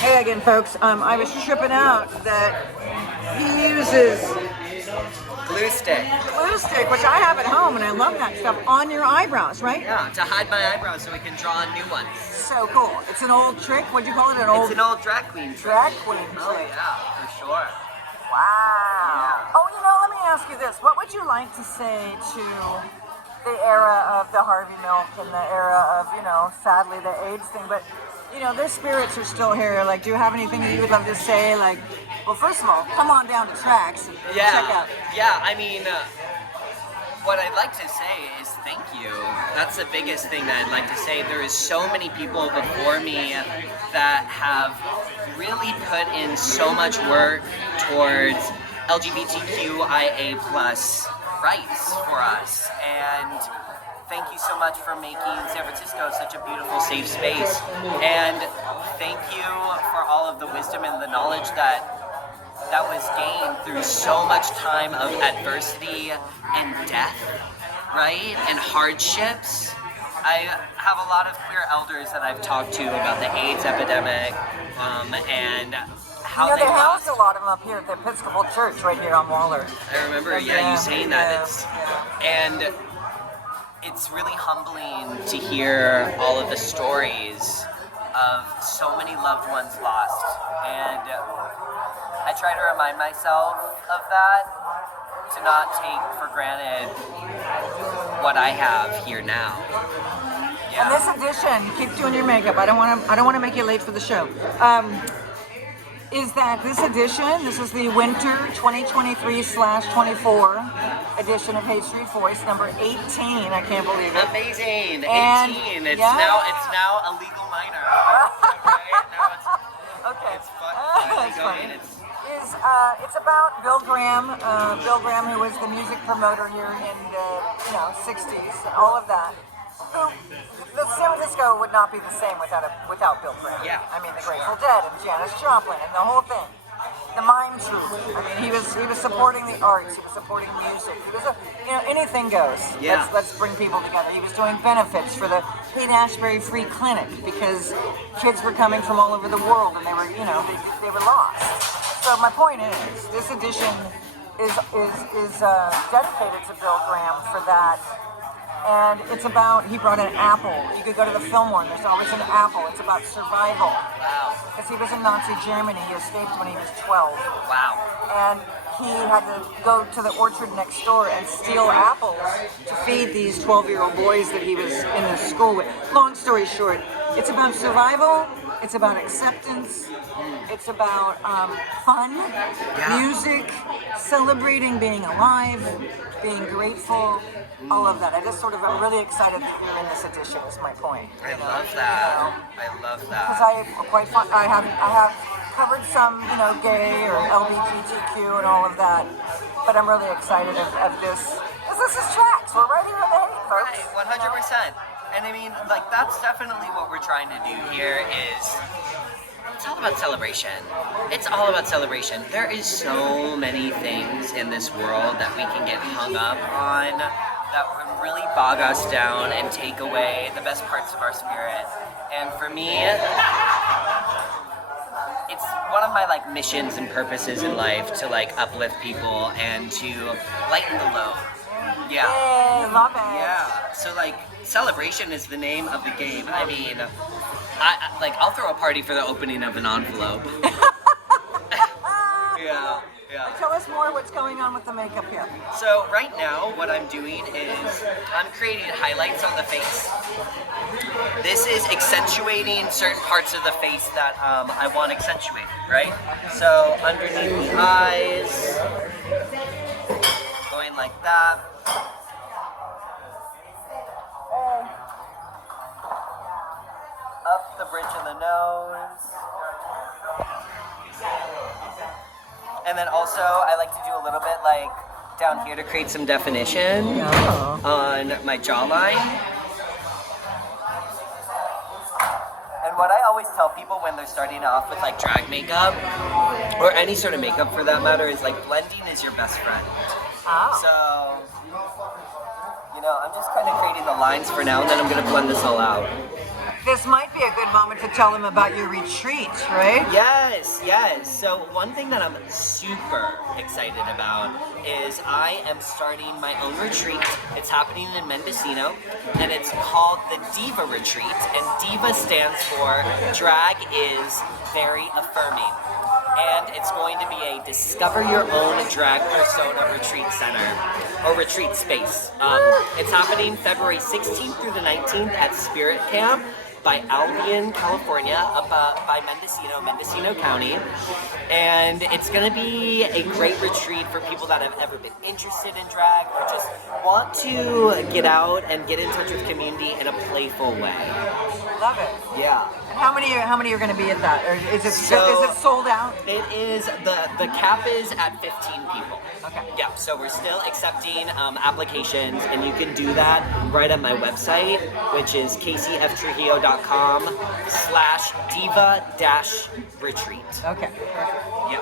Hey again, folks. I was tripping out that he uses Glue stick. glue stick, which I have at home, and I love that stuff, on your eyebrows, right? Yeah, to hide my eyebrows so we can draw new ones. So cool. It's an old trick. What'd you call it? It's an old drag queen trick. drag queen Oh trick. yeah, for sure. Wow. Yeah. Oh, let me ask you this. What would you like to say to the era of the Harvey Milk and the era of, sadly the AIDS thing, but their spirits are still here. Like, do you have anything that you would love to say? Like, well, first of all, come on down to Trax and check out. Yeah, I mean, what I'd like to say is thank you. That's the biggest thing that I'd like to say. There is so many people before me that have really put in so much work towards LGBTQIA plus rights for us, and thank you so much for making San Francisco such a beautiful, safe space. And thank you for all of the wisdom and the knowledge that was gained through so much time of adversity and death, right? And hardships. I have a lot of queer elders that I've talked to about the AIDS epidemic, and how they they housed lost. a lot of them up here at the Episcopal Church right here on Waller. I remember, you saying that. And it's really humbling to hear all of the stories of so many loved ones lost. And I try to remind myself of that, to not take for granted what I have here now. And this edition, keep doing your makeup. I don't want to make you late for the show. Is that this edition? This is the winter 2023/24 edition of Hate Street Voice, number 18. I can't believe it. Amazing, And 18. It's yeah. now a legal minor. Right? Now Okay. it's That's going. funny. It's about Bill Graham. Bill Graham, who was the music promoter here in the 60s, and all of that. The San Francisco would not be the same without Bill Graham. Yeah. I mean, the Grateful Dead and Janis Joplin and the whole thing. The mime troupe. I mean, he was supporting the arts. He was supporting music. He was anything goes. Yeah. Let's bring people together. He was doing benefits for the Haight-Ashbury Free Clinic because kids were coming from all over the world and they were they were lost. So my point is, this edition is dedicated to Bill Graham for that. And it's about, he brought an apple. You could go to the Fillmore and there's always an apple. It's about survival. Wow. Because he was in Nazi Germany. He escaped when he was 12. Wow. And he had to go to the orchard next door and steal apples to feed these 12-year-old boys that he was in the school with. Long story short, it's about survival. It's about acceptance. It's about fun, music, celebrating being alive, being grateful, all of that. I'm really excited that you're in this edition. Is my point. I love that. I love that. Because I have covered some, gay or LGBTQ and all of that, but I'm really excited of this. Because this is Trax. We're right here in the hate, folks. Right, 100%. And I mean, that's definitely what we're trying to do here is, it's all about celebration. It's all about celebration. There is so many things in this world that we can get hung up on that can really bog us down and take away the best parts of our spirit. And for me, it's one of my missions and purposes in life to uplift people and to lighten the load. Yeah. Yay, love it. Yeah. So celebration is the name of the game. I mean, I'll throw a party for the opening of an envelope. Yeah. Tell us more what's going on with the makeup here. So right now, what I'm doing is I'm creating highlights on the face. This is accentuating certain parts of the face that I want accentuated, right? So underneath the eyes, going like that. Up the bridge of the nose. And then also, I like to do a little bit down here to create some definition on my jawline. And what I always tell people when they're starting off with drag makeup, or any sort of makeup for that matter, is blending is your best friend. So, I'm just kind of creating the lines for now, and then I'm going to blend this all out. This might be a good moment to tell them about your retreat, right? Yes, yes. So one thing that I'm super excited about is I am starting my own retreat. It's happening in Mendocino, and it's called the Diva Retreat. And Diva stands for Drag is Very Affirming. And it's going to be a Discover Your Own Drag Persona Retreat Center, or retreat space. It's happening February 16th through the 19th at Spirit Camp by Albion, California, up by Mendocino County. And it's gonna be a great retreat for people that have ever been interested in drag or just want to get out and get in touch with community in a playful way. Love it. Yeah. And how many are going to be at that? Or is it sold out? It is, the cap is at 15 people. Okay. Yeah, so we're still accepting applications, and you can do that right on my website, which is caseyftrujillo.com/diva-retreat. Okay. Yeah.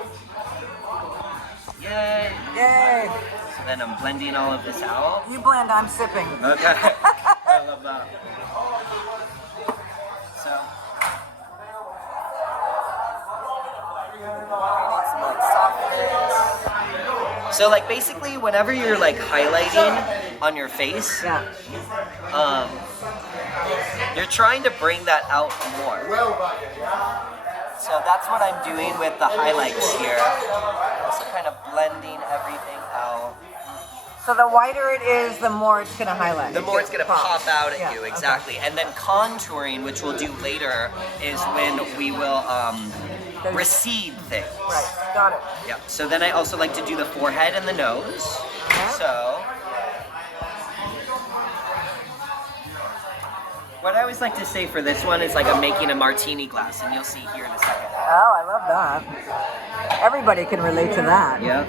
Yay! Yay! So then I'm blending all of this out. You blend, I'm sipping. Okay. I love that. So. So like basically whenever you're like highlighting on your face, Yeah. You're trying to bring that out more. So that's what I'm doing with the highlights here. Also kind of blending everything out. So the whiter it is, the more it's going to highlight. The more it's going to pop out at you, Okay. exactly. And then contouring, which we'll do later, is when we will recede things. Right, got it. Yep. So then I also like to do the forehead and the nose. Yeah. So what I always like to say for this one is like I'm making a martini glass, and you'll see here in a second. Oh, I love that. Everybody can relate to that. Yeah.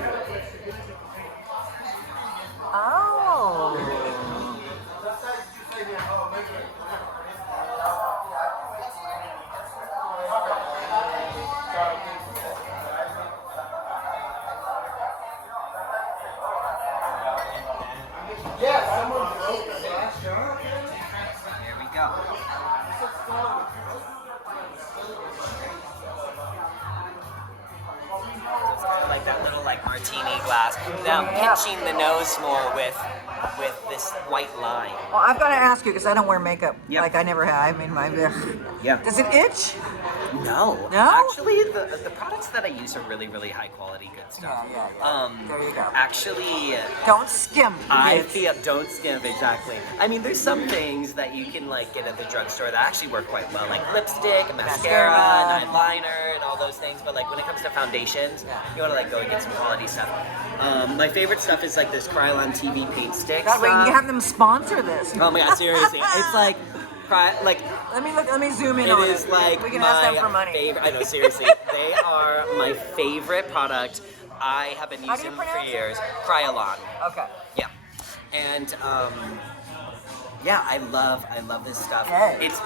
Oh. There we go. It's kind of like that little like martini glass. Now I'm pinching the nose more with this white line. Well, I've got to ask you because I don't wear makeup. Yep. Like I never have. I mean, Yeah. Does it itch? No. No? Actually, the products that I use are really, really high quality, good stuff. Yeah. There you go. Actually, Don't skimp. I kids. feel don't skimp exactly. I mean, there's some things that you can like get at the drugstore that actually work quite well, like lipstick, and mascara, and eyeliner, and all those things. But like when it comes to foundations, you want to like go and get some quality stuff. My favorite stuff is like this Krylon TV paint sticks. God, wait, you have them sponsor this. Oh my god, seriously, it's like Let me zoom in it on is it. like We can ask them my for money. favorite. I know, seriously, they are my favorite product. I have been How do using you them for pronounce it? years. Krylon. Okay. Yeah, and yeah, I love this stuff. Okay. It's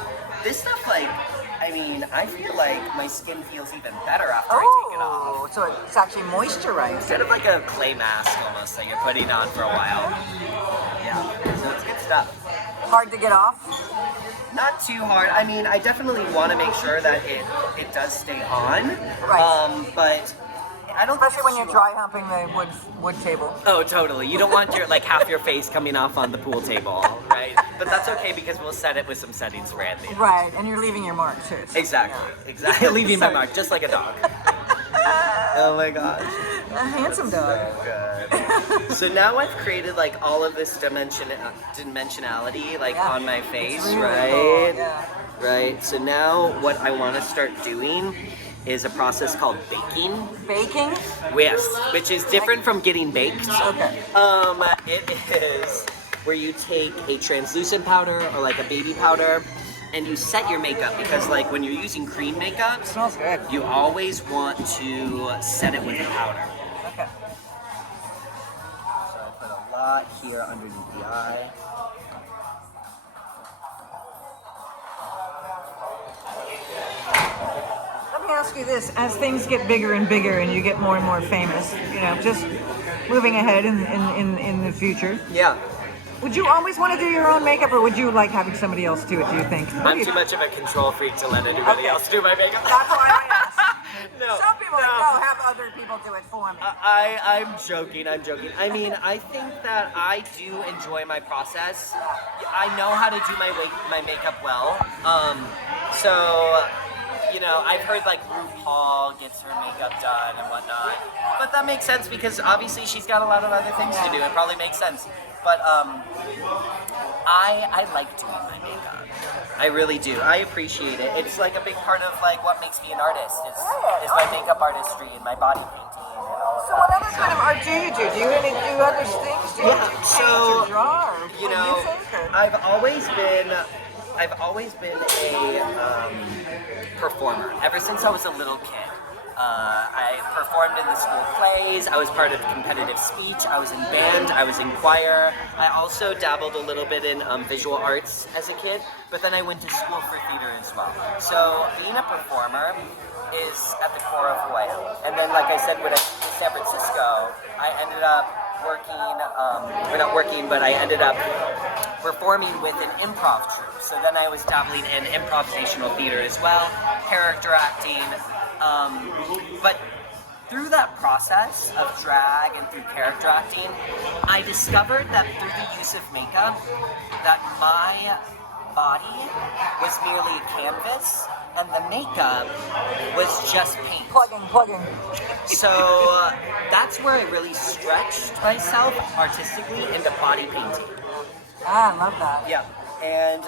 this stuff like. I mean, I feel like my skin feels even better after I take it off. Oh, so it's actually moisturized. Instead of like a clay mask almost that you're putting on for a while. Yeah, so it's good stuff. Hard to get off. Not too hard. I mean, I definitely want to make sure that it does stay on. Right. But I don't. think Especially when it's you're too dry humping the wood table. Oh, totally. You don't want your like half your face coming off on the pool table, right? But that's okay because we'll set it with some setting spray at the end. Right, and you're leaving your mark too. Exactly. Leaving my mark, just like a dog. Oh my gosh. A handsome dog. So good. So now I've created like all of this dimensionality like on my face, really right? cool, yeah. Right. So now what I want to start doing is a process called baking. Baking? Yes, which is different from getting baked. Okay. It is where you take a translucent powder or like a baby powder and you set your makeup because like when you're using cream makeup, Smells good. you always want to set it with a powder. Okay. So I put a lot here underneath the eye. Let me ask you this: as things get bigger and bigger, and you get more and more famous, just moving ahead in the future. Yeah. Would you always want to do your own makeup, or would you like having somebody else do it, do you think? I'm too much of a control freak to let anybody else do my makeup. That's why I asked. No, Some people no. like, no, have other people do it for me. I'm joking. I mean, I think that I do enjoy my process. I know how to do my makeup well. So, you know, I've heard like RuPaul gets her makeup done and whatnot. But that makes sense because obviously she's got a lot of other things to do. It probably makes sense. But I like doing my makeup. I really do. I appreciate it. It's like a big part of like what makes me an artist. Is my makeup artistry and my body painting and all of So what other kind of art do you do? Do you do other things? Do you paint or draw or you play know, music? Or? I've always been a performer ever since I was a little kid. I performed in the school plays, I was part of competitive speech, I was in band, I was in choir. I also dabbled a little bit in visual arts as a kid, but then I went to school for theater as well. So being a performer is at the core of who I am. And then like I said, when I moved to San Francisco, I ended up I ended up performing with an improv troupe. So then I was dabbling in improvisational theater as well, character acting. But through that process of drag and through character acting, I discovered that through the use of makeup, that my body was merely a canvas and the makeup was just paint. Plugging. So that's where I really stretched myself artistically into body painting. Ah, I love that. Yeah, and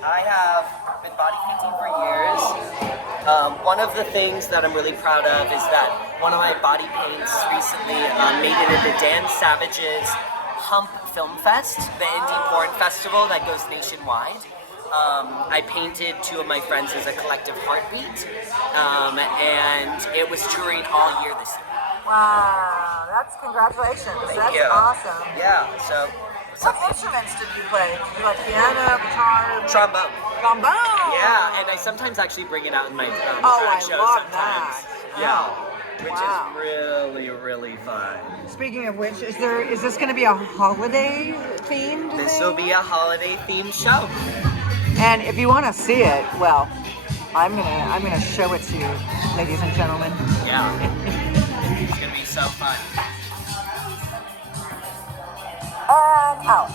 I have been body painting for years. One of the things that I'm really proud of is that one of my body paints recently made it into Dan Savage's Hump Film Fest, the indie porn festival that goes nationwide. I painted two of my friends as a collective heartbeat, and it was touring all year this year. Wow, that's congratulations. Thank That's you. awesome. Yeah, so What instruments did you play? Did you like piano, guitar, trombone. trombone? Yeah, and I sometimes actually bring it out in my Oh, drag I show love sometimes. that. Yeah, which Wow. is really, really fun. Speaking of which, is this going to be a holiday themed? This will be a holiday themed show. And if you want to see it, well, I'm gonna show it to you, ladies and gentlemen. Yeah, it's gonna be so fun. And out.